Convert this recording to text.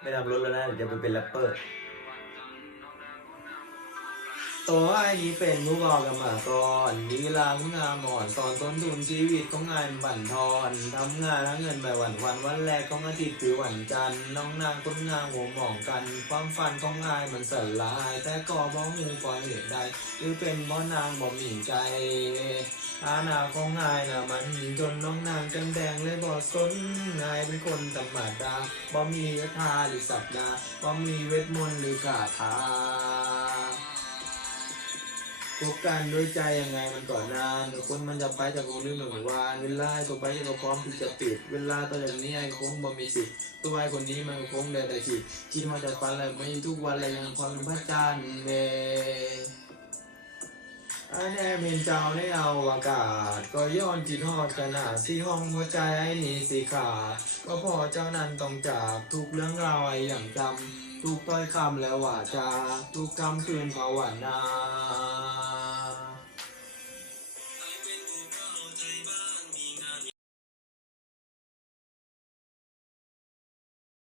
ไม่ทำรถแล้วนะเดี๋ยวจะไปเป็นแรปเปอร์ ตัวไอ้นี้เป็นผู้บอกกันมาก่อนลีลางงามอ่อนสอนต้นทุนชีวิตของงานบั่นทอนทำงานหาเงินไปวันวันวันแรกของอาทิตย์คือวันจันทร์น้องนางคนงามหัวหมองกัน ความฝันของงายมันสลาย แต่ก็บ่หูปล่อยเหตุใดหรือเป็นเพราะนางบ่มีใจอาณาของงายนะมันจนน้องนางกันแดงเลยบ่สนงายเป็นคนธรรมดาบ่มีคาถาหรือสัปดาห์บ่มีเวทมนต์หรือคาถา พบกันด้วยใจยังไงมันก่อนนานแต่คนมันจะไปจากคงลืมหนึ่งวันเวลาตัวไปก็พร้อมที่จะปิด เวลาตอนอย่างนี้ไอ้คงบ่มีสิทธิ์ตัวไอ้คนนี้มันคงได้แต่คิดคิดมาจากฝันแล้วไม่ทุกวันแล้วยังความเป็นพระจันทร์เดอันแน่เป็นเจ้าในเอาอากาศ ก็ย้อนจิตหอดขนาดที่ห้องหัวใจไอ้นี่สิขาดก็พอเจ้านั้นต้องจากทุกเรื่องราวไอ้อย่างจำทุกต้อยคำและวาจา ทุกคำคืนภาวนา